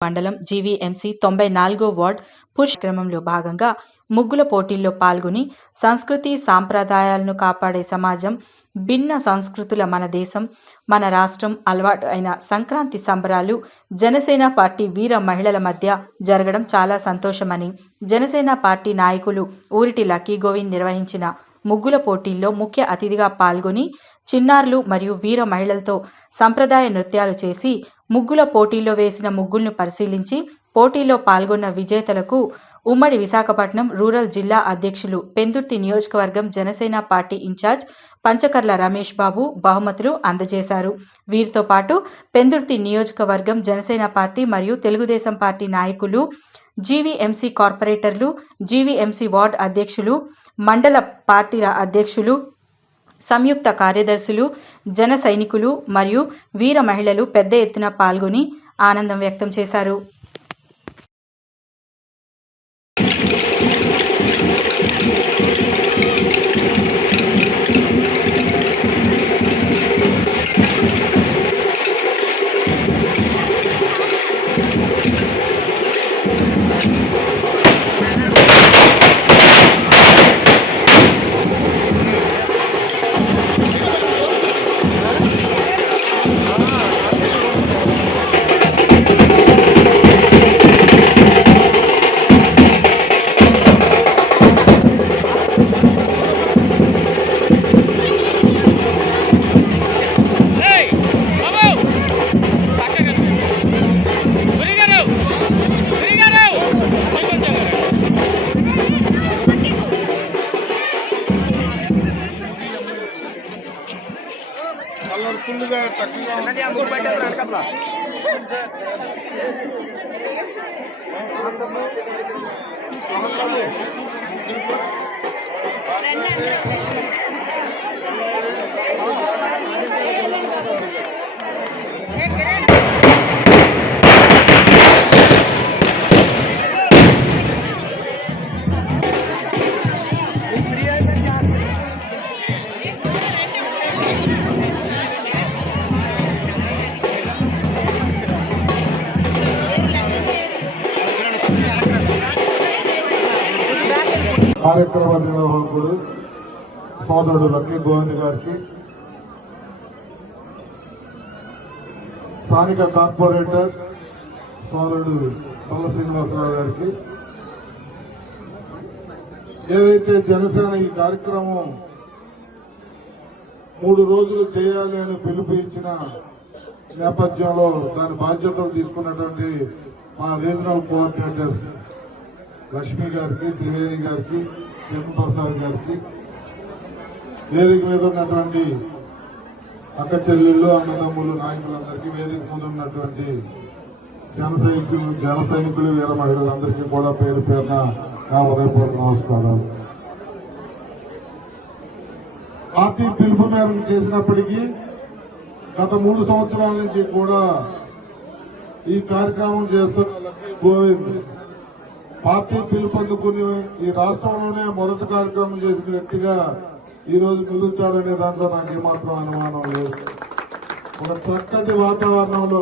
మండలం జీవీఎంసీ తొంభై నాలుగో వార్డ్ పురుష క్రమంలో భాగంగా ముగ్గుల పోటీల్లో పాల్గొని సంస్కృతి సాంప్రదాయాలను కాపాడే సమాజం భిన్న సంస్కృతుల మన దేశం మన రాష్ట్రం అలవాటు అయిన సంక్రాంతి సంబరాలు జనసేన పార్టీ వీర మహిళల మధ్య జరగడం చాలా సంతోషమని జనసేన పార్టీ నాయకులు ఊరిటి లక్కీ గోవింద్ నిర్వహించిన ముగ్గుల పోటీల్లో ముఖ్య అతిథిగా పాల్గొని చిన్నారులు మరియు వీర మహిళలతో సంప్రదాయ నృత్యాలు చేసి ముగ్గుల పోటీల్లో వేసిన ముగ్గులను పరిశీలించి పోటీలో పాల్గొన్న విజేతలకు ఉమ్మడి విశాఖపట్నం రూరల్ జిల్లా అధ్యక్షులు పెందుర్తి నియోజకవర్గం Janasena party in charge Panchakarla Ramesh Babu బహుమతులు అందజేశారు. వీరితో పాటు పెందుర్తి నియోజకవర్గం జనసేన పార్టీ మరియు తెలుగుదేశం పార్టీ నాయకులు జీవీఎంసీ కార్పొరేటర్లు జీవీఎంసీ వార్డ్ అధ్యక్షులు మండల పార్టీల అధ్యక్షులు సంయుక్త కార్యదర్శులు జన సైనికులు మరియు వీర మహిళలు పెద్ద ఎత్తున పాల్గొని ఆనందం వ్యక్తం చేశారు. ரெண்டு కార్యక్రమ నిర్వాహకుడు సోదరుడు లక్ష్మీ గోవింద్ గారికి. స్థానిక కార్పొరేటర్ సోదరుడు పల్ల శ్రీనివాసరావు గారికి. ఏదైతే జనసేన ఈ కార్యక్రమం మూడు రోజులు చేయాలి అని పిలుపు ఇచ్చిన నేపథ్యంలో దాని బాధ్యతలు తీసుకున్నటువంటి మా రీజనల్ కోఆర్డినేటర్స్ లక్ష్మి గారికి త్రివేణి గారికి కిరణ్ ప్రసాద్ గారికి. వేదిక మీద ఉన్నటువంటి అక్క చెల్లెళ్ళు అన్నదమ్ములు నాయకులందరికీ వేదిక మీద ఉన్నటువంటి జన సైనికులు జన సైనికులు వీర మహిళలందరికీ కూడా పేరు పేరున నా ఉదయపూర్వక నమస్కారాలు. పార్టీ పిలుపు మేరకు చేసినప్పటికీ గత మూడు సంవత్సరాల నుంచి కూడా ఈ కార్యక్రమం చేస్తున్న లక్కీ గోవింద్ పార్టీ పిలుపందుకుని ఈ రాష్ట్రంలోనే మొదటి కార్యక్రమం చేసిన వ్యక్తిగా ఈ రోజు పిలుస్తాడనే దాంట్లో నాకు ఏమాత్రం అనుమానం లేదు. ఒక చక్కటి వాతావరణంలో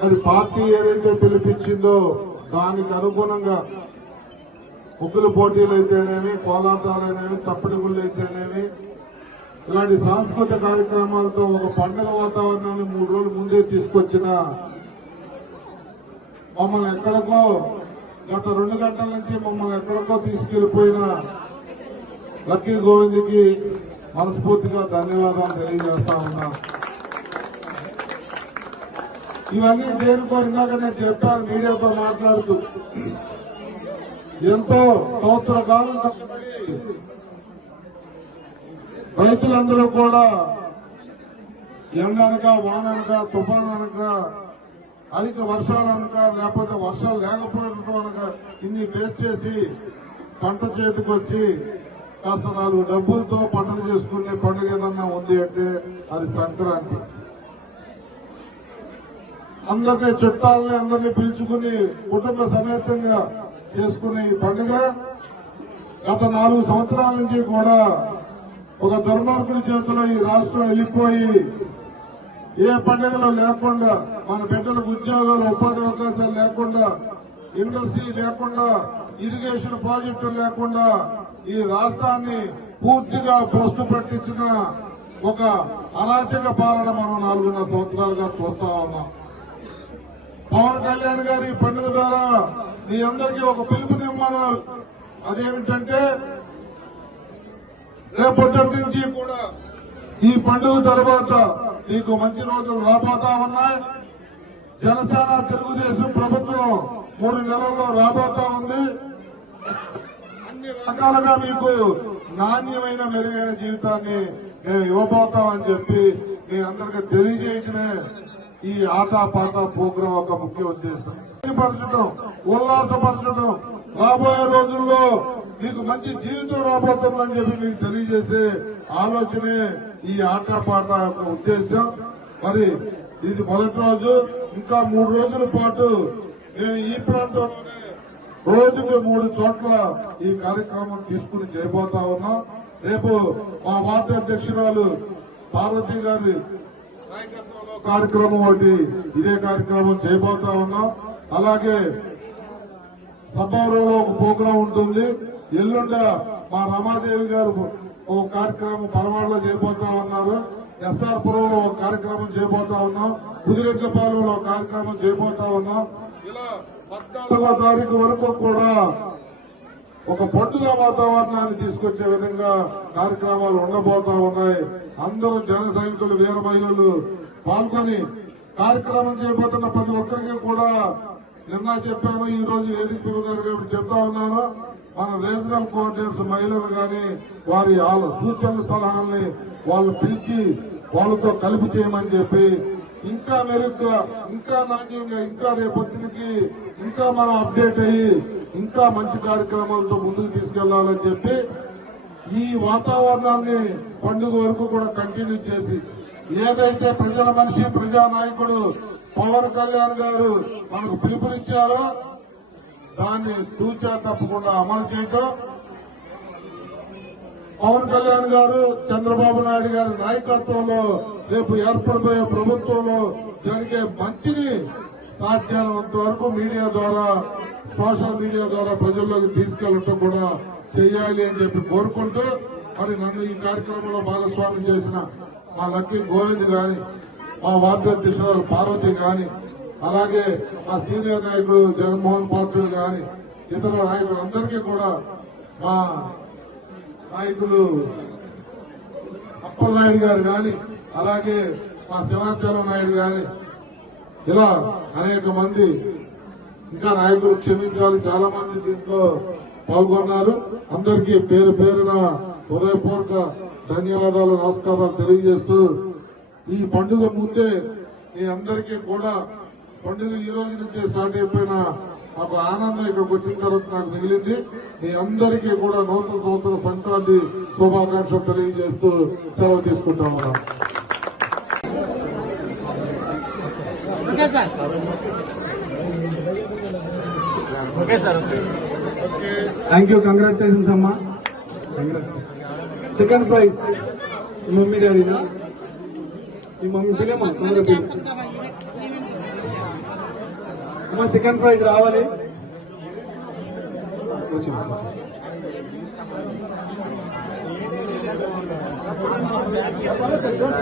మరి పార్టీ ఏదైతే పిలిపించిందో దానికి అనుగుణంగా ముగ్గుల పోటీలు అయితేనేమి కోలాటాలైతేనేమి తప్పటి గుళ్ళు అయితేనేమి ఇలాంటి సాంస్కృతిక కార్యక్రమాలతో ఒక పండుగ వాతావరణాన్ని మూడు రోజులు ముందే తీసుకొచ్చిన మమ్మల్ని ఎక్కడికో గత రెండు గంటల నుంచి మమ్మల్ని ఎక్కడికో తీసుకెళ్ళిపోయిన లక్కీ గోవింద్కి మనస్ఫూర్తిగా ధన్యవాదాలు తెలియజేస్తా ఉన్నా. ఇవన్నీ దేనికో ఇందాక నేను చెప్పాను మీడియాతో మాట్లాడుతూ. ఎంతో సంవత్సర కాలం కష్టపడి రైతులందరూ కూడా ఎండనక వాననక తుఫాను అనక అధిక వర్షాలు అనక లేకపోతే వర్షాలు లేకపోవడం అనక ఇన్ని వేస్ట్ చేసి పంట చేతికి వచ్చి కాస్త నాలుగు డబ్బులతో పంటలు చేసుకునే పండుగ ఏదన్నా ఉంది అంటే అది సంక్రాంతి. అందరినీ చుట్టాలని అందరినీ పిలుచుకుని కుటుంబ సమేతంగా చేసుకునే ఈ పండుగ. గత నాలుగు సంవత్సరాల నుంచి కూడా ఒక దుర్మార్గుడి చేతిలో ఈ రాష్ట్రం వెళ్ళిపోయి ఏ పండుగలో లేకుండా మన బిడ్డలకు ఉద్యోగాలు ఉపాధి అవకాశాలు లేకుండా ఇండస్ట్రీ లేకుండా ఇరిగేషన్ ప్రాజెక్టులు లేకుండా ఈ రాష్ట్రాన్ని పూర్తిగా భ్రష్టు పట్టించిన ఒక అరాచక పాలన మనం నాలుగున్నర సంవత్సరాలుగా చూస్తా ఉన్నాం. పవన్ కళ్యాణ్ గారి పండుగ ద్వారా మీ అందరికీ ఒక పిలుపునిమ్మన్నారు అదేమిటంటే రేపటి నుంచి కూడా ఈ పండుగ తర్వాత నీకు మంచి రోజులు రాబోతా ఉన్నాయి. జనసేన తెలుగుదేశం ప్రభుత్వం మూడు నెలల్లో రాబోతా ఉంది. అన్ని రకాలుగా మీకు నాణ్యమైన మెరుగైన జీవితాన్ని మేము ఇవ్వబోతామని చెప్పి మీ అందరికీ తెలియజేయటమే ఈ ఆట పాట ప్రోగ్రాం ఒక ముఖ్య ఉద్దేశం. పరచడం ఉల్లాసపరచడం రాబోయే రోజుల్లో మీకు మంచి జీవితం రాబోతుందని చెప్పి మీకు తెలియజేసే ఆలోచనే ఈ ఆట పాట యొక్క ఉద్దేశం. మరి ఇది మొదటి రోజు ఇంకా మూడు రోజుల పాటు నేను ఈ ప్రాంతంలోనే రోజుకి మూడు చోట్ల ఈ కార్యక్రమం తీసుకుని చేయబోతా ఉన్నాం. రేపు మా వార్డు అధ్యక్షురాలు పార్వతి గారి నాయకత్వంలో కార్యక్రమం ఒకటి ఇదే కార్యక్రమం చేయబోతా ఉన్నాం. అలాగే సభవరంలో ఒక ప్రోగ్రాం ఉంటుంది. ఎల్లుండ మా రమాదేవి గారు ఓ కార్యక్రమం పరవాడలో చేయబోతా ఉన్నారు. ఎస్ఆర్ పురంలో ఒక కార్యక్రమం చేయబోతా ఉన్నాం. కుదిరెడ్లపాలెంలో ఒక కార్యక్రమం చేయబోతా ఉన్నాం. ఇలా పద్నాలుగో తారీఖు వరకు కూడా ఒక పండుగ వాతావరణాన్ని తీసుకొచ్చే విధంగా కార్యక్రమాలు ఉండబోతా ఉన్నాయి. అందరూ జన సైనికులు వీర మహిళలు పాల్గొని కార్యక్రమం చేయబోతున్న ప్రతి ఒక్కరికి కూడా నిన్న చెప్పాను ఈ రోజు వేదిక గారు కాబట్టి చెప్తా ఉన్నాను. మన రీజనల్ కోఆర్డినేటర్స్ మహిళలు గాని వారి ఆల- సూచనల సలహాలని వాళ్ళు పిలిచి వాళ్ళతో కలిపి చేయమని చెప్పి ఇంకా మెరుగ్గా ఇంకా నాణ్యంగా ఇంకా రేపొద్దునికి ఇంకా మనం అప్డేట్ అయ్యి ఇంకా మంచి కార్యక్రమాలతో ముందుకు తీసుకెళ్ళాలని చెప్పి ఈ వాతావరణాన్ని పండుగ వరకు కూడా కంటిన్యూ చేసి ఏదైతే ప్రజల మనిషి ప్రజానాయకుడు పవన్ కళ్యాణ్ గారు మనకు పిలుపునిచ్చారో దాన్ని తూచా తప్పకుండా అమలు చేయటం పవన్ కళ్యాణ్ గారు చంద్రబాబు నాయుడు గారి నాయకత్వంలో రేపు ఏర్పడబోయే ప్రభుత్వంలో జరిగే మంచిని సాధ్యమైనంత వరకు మీడియా ద్వారా సోషల్ మీడియా ద్వారా ప్రజల్లోకి తీసుకెళ్ళటం కూడా చేయాలి అని చెప్పి కోరుకుంటూ మరి నన్ను ఈ కార్యక్రమంలో భాగస్వామ్యం చేసిన మా లక్కీ గోవింద్ గాని మా వార్డు అధ్యక్షురాలు పార్వతి గాని అలాగే మా సీనియర్ నాయకుడు జగన్మోహన్ పాత్రులు గాని ఇతర నాయకులు అందరికీ కూడా మా నాయకులు అప్పలనాయుడు గారు గాని అలాగే మా శివాచలం నాయుడు గాని ఇలా అనేక మంది ఇంకా నాయకులు క్షమించాలి. చాలా మంది దీంట్లో పాల్గొన్నారు. అందరికీ పేరు పేరున హృదయపూర్వక ధన్యవాదాలు నమస్కారాలు తెలియజేస్తూ ఈ పండుగ ముందే మీ అందరికీ కూడా పండుగ ఈ రోజు నుంచే స్టార్ట్ అయిపోయిన నాకు ఆనందం ఇక్కడికి వచ్చిన తర్వాత నాకు మిగిలింది. మీ అందరికీ కూడా నూతన సంవత్సర సంక్రాంతి శుభాకాంక్షలు తెలియజేస్తూ సెలవు తీసుకుంటా ఓకే థ్యాంక్ యూ కంగ్రాచులేషన్స్ అమ్మా. సెకండ్ ప్రైజ్ ఈ మమ్మీ డాడీనా ఈ మమ్మీ పిల్లమ్మా? తొందరగా అమ్మా సెకండ్ ప్రైజ్ రావాలి.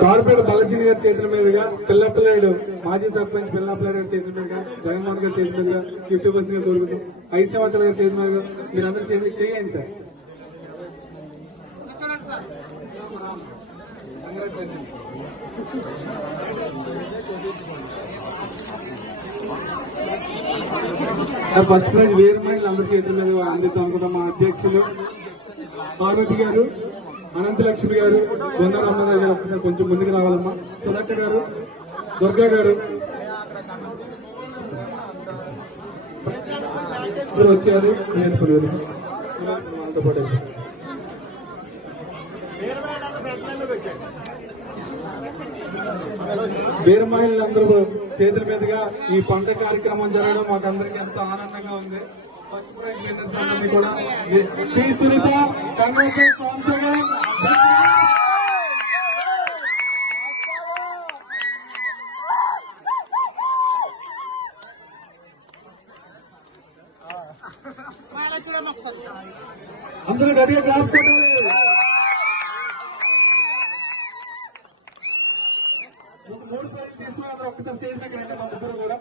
కార్పొరేట్ బలసింగ్ గారి చేతుల మీదుగా పిల్లపిల్లాడు మాజీ సర్పంచ్ పిల్లపిల్లాడు గారి చేతుల మీదుగా జగన్మోహన్ గారి చేతుల మీదుగా ఫిఫ్టీ పర్సెంట్గా కోరుకుంటాం ఐదు సంవత్సరాల గారి చేతుల మీదుగా మీరందరూ చేసి చేయండి సార్. సార్. ఫస్ట్ ప్రైజ్ వేరు మైండ్ అందరి చేతుల మీద అందిస్తాం అనుకుంటాం మా అధ్యక్షులు. పార్వతి గారు అనంతలక్ష్మి గారు బొంద గారు ఒకసారి కొంచెం ముందుకు రావాలమ్మా. సులక్క గారు దుర్గా గారు. ఇప్పుడు వచ్చారు. నేర్చుకున్నారు వాళ్ళతో పాటు వీర మహిళలందరూ చేతుల మీదుగా ఈ పంట కార్యక్రమం జరగడం మాకందరికి ఎంతో ఆనందంగా ఉంది అందరూ గట్టిగా క్లాస్ కొట్టాలి మూడు మా ముగ్గురు కూడా